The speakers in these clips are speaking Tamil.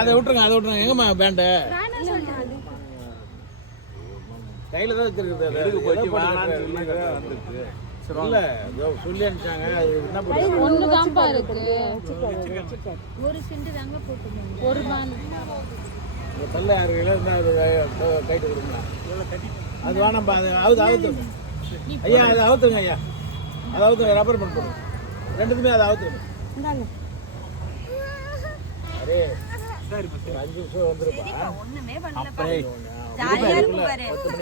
அதை விட்டுருங்க எங்கம்மா பேண்டு கையில தான் வச்சிருக்குது இல்ல சொல்லி அனுப்பிச்சாங்க என்ன பண்ணுறது ஒன்று தான்ப்பா இருக்கு ஒரு சென்ட் தாங்க போட்டுருந்தாங்க ஒரு பான் தள்ள 6 கிலோ இருந்தால் கைட்டு கொடுங்க அது வேணாம்பா அது அவுத்துருங்க ஐயா அதை அவுத்துருங்க ஐயா அதை அவுத்துருங்க ரப்பர் பண்ண போடுங்க ரெண்டுத்துமே அதை அவுத்துருங்க அரே சரி 5 நிமிஷம் வந்துருப்பா ஒண்ணுமே பண்ணல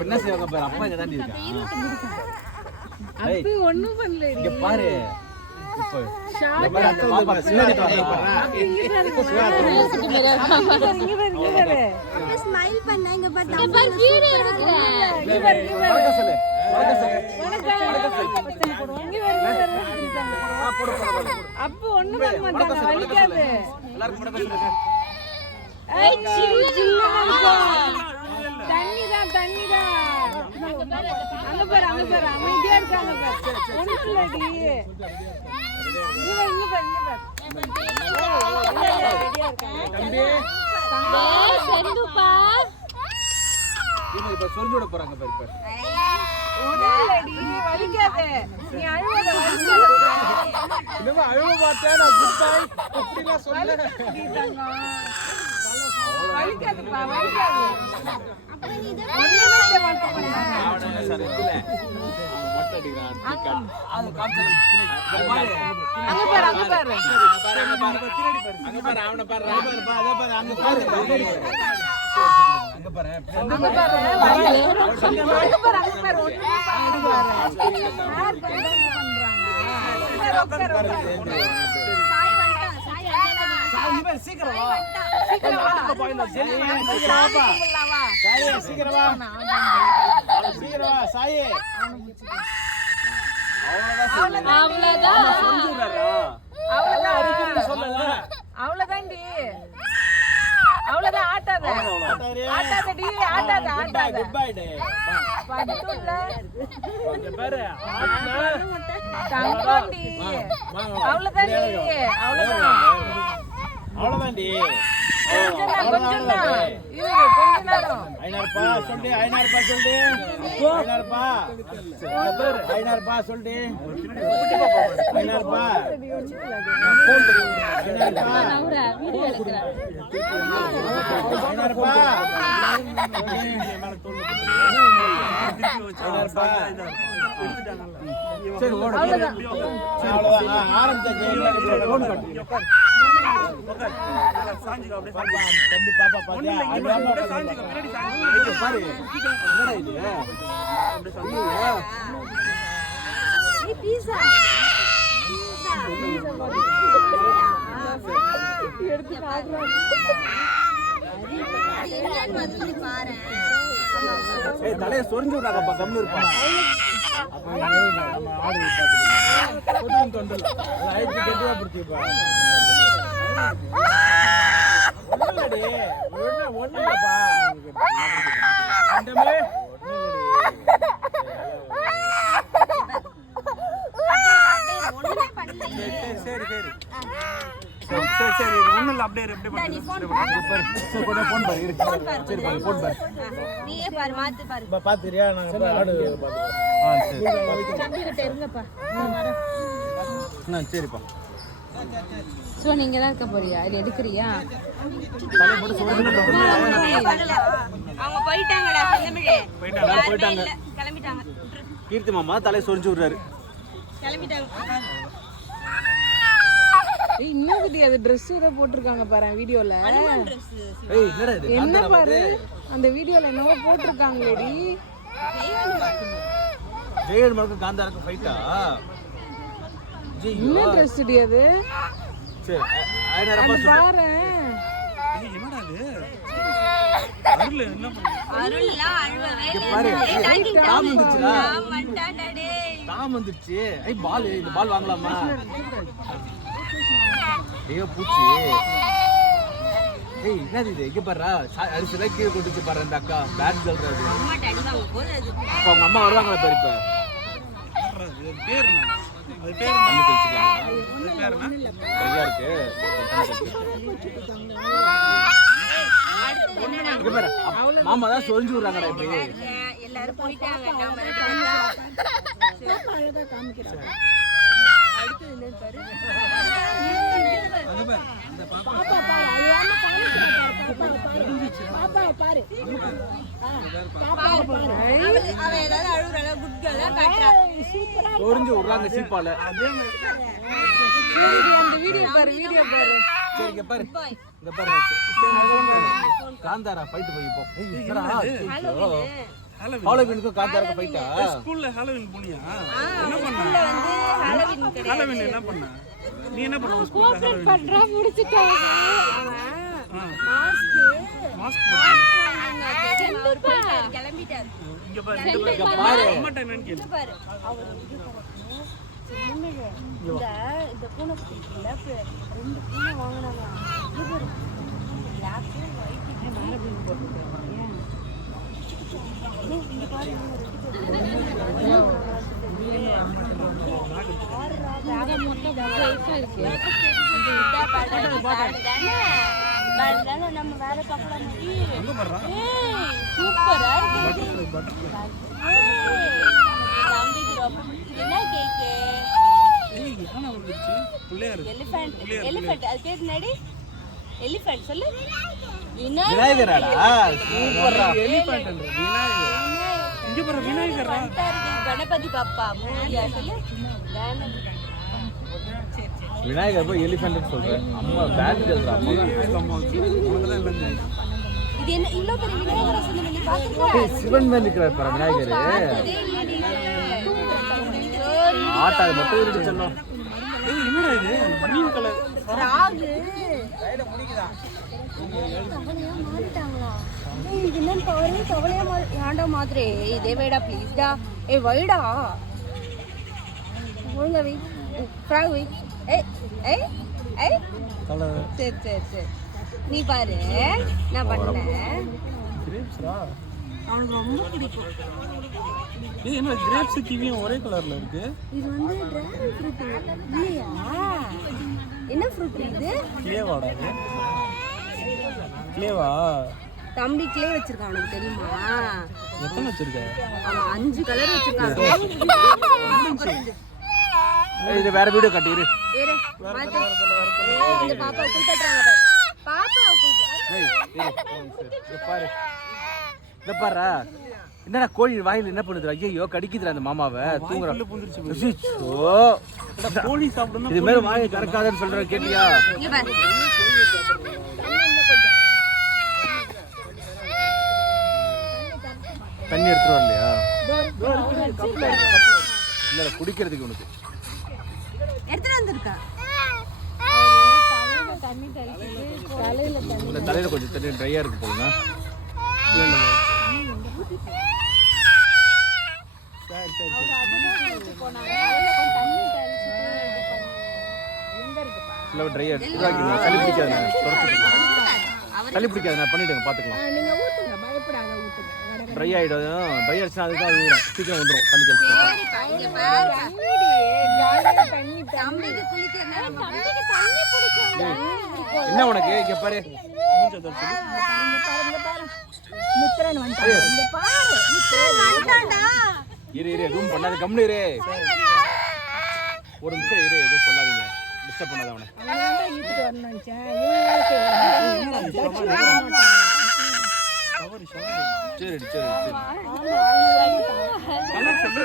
என்ன செய்வாங்க பாரு அப்பா இங்க தாண்டி இருக்கா அப்ப ஒண்ணும் பண்ணல இங்க பாரு இப்போ பாப்பா சின்ன ஸ்மைல் பண்ண இங்க பார்த்தா கீழே இருக்குடா வணக்கம் சொல்லு அப்ப ஒண்ணும் பண்ண மாட்டாங்க வலிக்காது எல்லாரும் வணக்கம் சொல்லுங்க ஏய் சில்லுன்னு தண்ணிதான் அங்க பாரு அமைதியா இருக்காங்க பாரு ஒண்ணும் இல்லடி இங்க பாரு தம்பி செந்துப்பா இவங்க இப்ப சொல்லிட போறாங்க பாரு பாரு ஒண்ணும் இல்லடி வலிக்காது நீ அழுவாத இன்னும் அழுவ மாட்டேன் நான் குட்டாய் அப்படிலாம் சொல்ல வலிக்காதுப்பா வலிக்காது அப்ப நீ இத சரி இல்ல மொட்டை அடிக்கிறான் அது காமிச்சது அங்க பாரு அங்க பாரு அவனை பாரு அங்க பாரு அங்க பாரு சீக்கிரம் வா சாயே அவ்வளவுதான்டி அவ்வளவுதான் ஆட்டாத ஆட்டாதடி ஆட்டாத ஆட்டாத பட்டுல தங்கம்டி அவ்வளவுதான்டி அவ்வளவுதான் அவ்வளவுதான்டி கொஞ்சம் தான் இது கொஞ்ச நேரம் 500 சொல்லி 500 சொல்லி 500 சொல்லி 500 வீடியோ எடுக்கிறேன் சரி அவ்வளவுதான் ஆரம்பிச்சாச்சு தம்பி பாப்பா பாத்தியா பாரு பீஸா எடுத்து சாப்பிடுறாங்க பாரு ஏய் தலைய சொரிஞ்சு விடாதப்பா கம்மி இருப்பா நம்ம ஆடு பார்த்துக்கலாம் தொண்டல் ஐடி கெட்டுவா பிடிச்சிப்பா ஒண்ணுலப்பா சரி ஒண்ணு இல்ல அப்படியே போன் பாரு இருக்கு சரி பாரு போன் பாரு நீயே பாரு மாத்து பாரு பாத்துறியா நாங்க ஆடு தம்பி கிட்ட இருங்கப்பா சரிப்பா சோ நீங்க தான் இருக்க போறியா இல்ல எடுக்கறியா அவங்க போயிட்டாங்கடா செந்தமிழே போயிட்டாங்க கிளம்பிட்டாங்க கீர்த்தி மாமா தலைய சொரிஞ்சு விடுறாரு கிளம்பிட்டாங்க ஏய் இன்னும் அது Dress ஏதோ போட்டுருக்காங்க பாரு வீடியோல ஏய் என்னடா இது என்ன பாரு அந்த வீடியோல என்னவோ போட்டுருக்காங்கடி ஜெயன் மறுக்கு காந்தாருக்கு ஃபைட்டா என்ன Dress டி அது சரி அது பாரு என்னடா இது அருள் என்ன அருள்லாம் அழுவவே பாரு தாம் வந்துச்சுடா மண்டாடா டேய் தாம் வந்துச்சு ஐ பால் இந்த பால் வாங்கலாமா ஐயோ பூச்சி ஏய் என்னது இது இங்க பாருடா அரிசில கீழே கொட்டிச்சு பாரு அந்த அக்கா பேட் சொல்றது அம்மா அடி வாங்க போறது அப்ப அவங்க அம்மா வருவாங்களா பாரு இப்ப பேர் என்ன தண்ணி தெளிச்சுக்கலாம். ட்ரையா இருக்கு. இங்க பாரு, மாமா தான் சொரிஞ்சு விடுறாங்கடா இப்படி. எல்லாரும் போயிட்டாங்க நாம ரெண்டு பேரும் தான். அடுத்து என்னன்னு பாரு. அவ ஏதாவது அழுகுறாளா குட்களா காட்டுறா. சொரிஞ்சு விடுறாங்க சீப்பால. வீடியோ பாரு சரி இங்க பாரு, இங்க பாரு. காந்தாரா ஃபைட் போய் இப்போ. ஹாலோவீனுக்கும் காந்தாராக்கும் ஃபைட்டா? ஸ்கூல்ல ஹாலோவீன் போனியா? என்ன பண்ண? ஸ்கூல்ல வந்து ஹாலோவீன் கிடையாது. ஹாலோவீன் என்ன பண்ண? நீ என்ன பண்ண ஸ்கூல்ல ஹாலோவீன்? பண்றா முடிச்சிட்டாங்க மாஸ்க் மாஸ்க் அவர் போயிட்டாரு கிளம்பிட்டாரு. இங்க பாரு, அம்மா டைம் என்ன கேளு. பாரு அவர் இந்த பூனை குட்டி இருக்குல்ல, ரெண்டு பூனை வாங்கினாங்க. இது பாரு பிளாக் ஒயிட் நம்ம வேற பார்க்கலாம். சூப்பரா இருக்கு. தம்பிக்கு ரொம்ப என்ன கேக்கு? யானை வந்துச்சு. பிள்ளையார். எலிஃபண்ட் அது பேர் என்னடி? எலிஃபண்ட் சொல்லு. விநாயகராடா சூப்பரா. எலிஃபண்ட் இல்ல, விநாயகர். இங்க பாரு விநாயகரா. கணபதி பாப்பா மூலியா சொல்லு. விநாயகர் போய் எலிஃபண்ட் சொல்றேன். அம்மா பேட் சொல்றா. அம்மா இது என்ன இவ்ளோ பெரிய விநாயகரா சொன்ன நீ பாத்துக்க. சிவன் தான் நிக்கிறார் பாரு விநாயகர். ஆட்டா மட்டும் இருக்கு சொன்னோம். ஏய் என்னடா இது? கிரீன் கலர் ராகு ரைட முடிக்குதா? மாறிட்டாங்களா? ஏய் இது என்ன பாரு கவலையா ஆண்டா மாதிரி. இதே வைடா ப்ளீஸ் டா. ஏய் வைடா ஒழுங்கா வை. ஃப்ராக் வை. ஏய் ஏய் ஏய் கலர் சரி சரி சரி நீ பாரு நான் பண்ணேன். கிரேப்ஸ்ரா. அவனுக்கு ரொம்ப பிடிக்கும். ஏய் என்ன கிரேப்ஸ் கிவியும் ஒரே கலர்ல இருக்கு? இது வந்து டிராகன் ஃப்ரூட் இல்லையா? என்ன ஃப்ரூட் இது? கிளேவாடா இது? கிளேவா? தம்பி கிளே வச்சிருக்கான் உனக்கு தெரியுமா? எத்தனை வச்சிருக்க? அவன் 5 கலர் வச்சிருக்கான். இது வேற வீடியோ காட்டிரு. ஏறு மாத்து. இந்த பாப்பா குள் கட்டறாங்க பாரு. பாப்பா குள். டேய் இங்க பாரு. இத பாருடா. என்னடா கோழி வாயில என்ன பண்ணுது? ஐயோ கடிக்குதுடா அந்த மாமாவை. தூங்குறா. ஓ கோழி சாப்பிடணும். இது மேல வாயை கறக்காதன்னு சொல்ற கேட்டியா? இங்க பாரு. தண்ணி எடுத்துட்டு வரலையா? இல்ல குடிக்கிறதுக்கு உனக்கு எடுத்துட்டு வந்திருக்கா. தண்ணி தெளிச்சிட்டு தலையில தண்ணி இந்த தலையில கொஞ்சம் தண்ணி ட்ரையா இருக்கு போலுங்க. இல்ல ட்ரையா இதாக்கிங்க. சளி பிடிக்காது. சளி பிடிக்காது. நான் பண்ணிட்டேங்க பாத்துக்கலாம். நீங்க ஊத்துங்க பயப்படாத ஊத்துங்க. ட்ரை ஆயிடும். ட்ரை ஆயிடுச்சுன்னா அதுக்கு தான் ஊறும். சீக்கிரம் வந்துடும் தண்ணி தெளிச்சு. இங்க பாரு. தண்ணி தம்பிக்கு குளிக்கணும். தண்ணிக்கு தண்ணி பிடிக்கும். என்ன உனக்கு? இங்க பாரு. முத்திரன் வந்துட்டான். இங்க பாரு. முத்திரன் வந்துட்டான்டா. இரு ரூம் பண்ணாத கம்முனு இரு. ஒரு நிமிஷம் இரு. எதுவும் சொல்லாதீங்க. டிஸ்டர்ப் பண்ணாத அவனை. அவன் ஈத்துட்டு வரணும் நினைச்சேன். சரி சரி சரி. கலர் சொல்லு.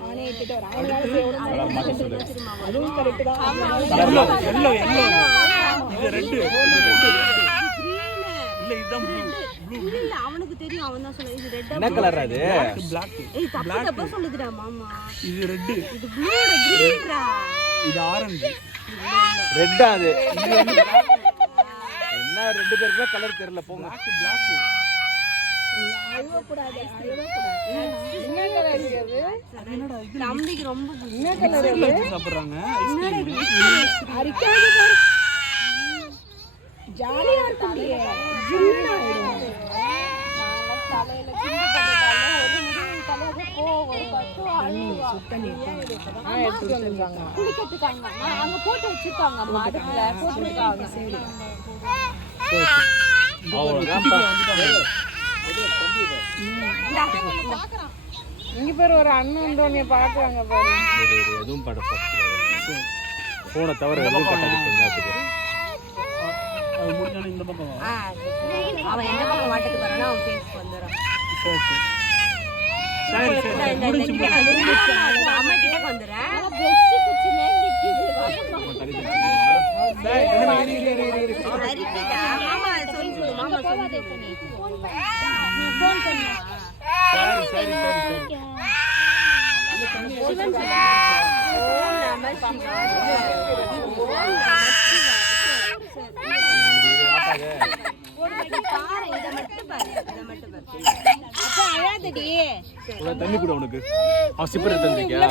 அவனே ஈத்துட்டு வரான். அவன் வேலை செய்யணும். கலர் மாத்தி சொல்லு. அதுவும் கரெக்ட் தான். Yellow yellow yellow. இது ரெட். இது ரெட். இல்ல இதுதான் ப்ளூ. இல்ல அவனுக்கு தெரியும். அவன் தான் சொல்ல இது ரெட். என்ன கலர் அது? பிளாக். ஏய் தப்பு சொல்லுதுடா மாமா. இது ரெட். இது ப்ளூ கிரீன்டா. இது ஆரஞ்சு. ரெட்டா அது? என்ன ரெண்டு பேருக்கு கலர் தெரியல போங்க. பிளாக். அழுவக்கூடாது. என்ன கலர் இது? என்னடா இது? தம்பிக்கு ரொம்ப பிடிக்கும். என்ன கலர் இது? சாப்பிடுறாங்க ஐஸ்கிரீம். அரிக்காது பாரு. ஜாலியா இருக்குடியே. ஜின்னா ஆயிடும். தலையில சிந்து போட்டுட்டாலும் ஒரு முடி தலையில கோவம் எடுத்துட்டு வந்துருக்காங்க. குளிக்கிறதுக்காங்க அங்க போட்டு வச்சிருக்காங்க அம்மா அடுப்புல போட்டுருக்காங்க. இங்க பேர் ஒரு அண்ணன் உண்டோன்னு பாக்குறாங்க பாரு. எதுவும் பட போனை தவிர எதுவும் கட்டாது. அது முடிஞ்சாலும் இந்த பக்கம் வா. அவன் எந்த பக்கம் மாட்டத்துக்கு வரானோ அவன் ஃபேஸ்க்கு வந்துடும். சரி சரி முடிஞ்சு அம்மா கிட்ட வந்துடுறேன். பிரஷ் குச்சி மேல நிக்குது. சரிடா மாமா சொல்லு மாமா சொல்லு. நீ ஃபோன் பண்ணு. சரி சரி சரி சரி சிவன் சொல்லு. ஓம் நம சிவாய. ஓம் நம சிவாய. பாரு இத மட்டும் பாரு. அப்ப அழாதடி. தண்ணி கூட உனக்கு அவன் சிப்பர் எடுத்து வந்திருக்கியா?